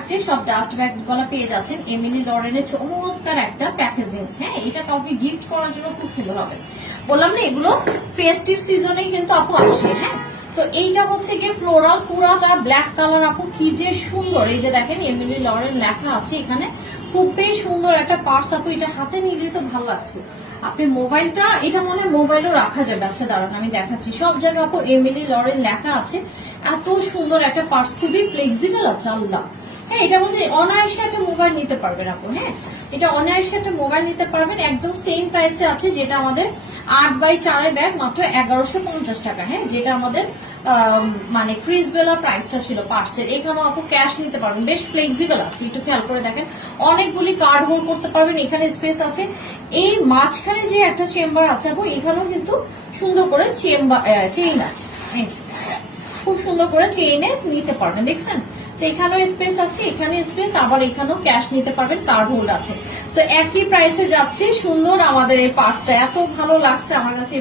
থাকছে, সব dust bag গুলো পেয়ে যাচ্ছেন। এমিলি লরেনের চমৎকার একটা প্যাকেজিং, হ্যাঁ এটা কাউকে গিফট করার জন্য খুব সুন্দর হবে। বললাম না এগুলো ফেস্টিভ সিজনে কিন্তু আপু আসে। হ্যাঁ তো এইটা হচ্ছে গিয়ে ফ্লোরাল, পুরাটা ব্ল্যাক কালার আপু, কি যে সুন্দর। এই যে দেখেন এমিলি লরেন লেখা আছে এখানে, খুবই সুন্দর একটা পার্স আপু। এটা হাতে নিলে তো ভালো লাগছে। আপনি মোবাইলটা, এটা মনে হয় মোবাইলও রাখা যাবে। আচ্ছা দাঁড়ান আমি দেখাচ্ছি, সব জায়গায় আপু এমিলি লরেন লেখা আছে। এত সুন্দর একটা পার্স, খুবই ফ্লেক্সিবল আছে আল্লাহ। হ্যাঁ এটার মধ্যে অনায়াসে একটা মোবাইল নিতে পারবেন আপু। হ্যাঁ এটা অনায়াসে একটা মোবাইল নিতে পারবেন, একদম সেম প্রাইসে আছে, যেটা আমাদের 8x4 ব্যাগ মাত্র 1150 টাকা। হ্যাঁ যেটা আমাদের মানে ক্রিস বেলা প্রাইসটা ছিল পার্সের। এখানেও আপু ক্যাশ নিতে পারবেন, বেশ ফ্লেক্সিবল আছে, একটু খেয়াল করে দেখেন। অনেকগুলি কার্ড হোল্ড করতে পারবেন, এখানে স্পেস আছে। এই মাঝখানে যে একটা চেম্বার আছে আপু, এখানেও কিন্তু সুন্দর করে চেইন আছে, খুব সুন্দর করে চেইনে নিতে পারবেন, দেখছেন। এখানেও স্পেস আছে, এখানে স্পেস, আবার এখানেও ক্যাশ নিতে পারবেন, কার্ড হোল্ড আছে। তো একই প্রাইসে যাচ্ছে, সুন্দর আমাদের এই পার্সটা, এত ভালো লাগছে আমার কাছে।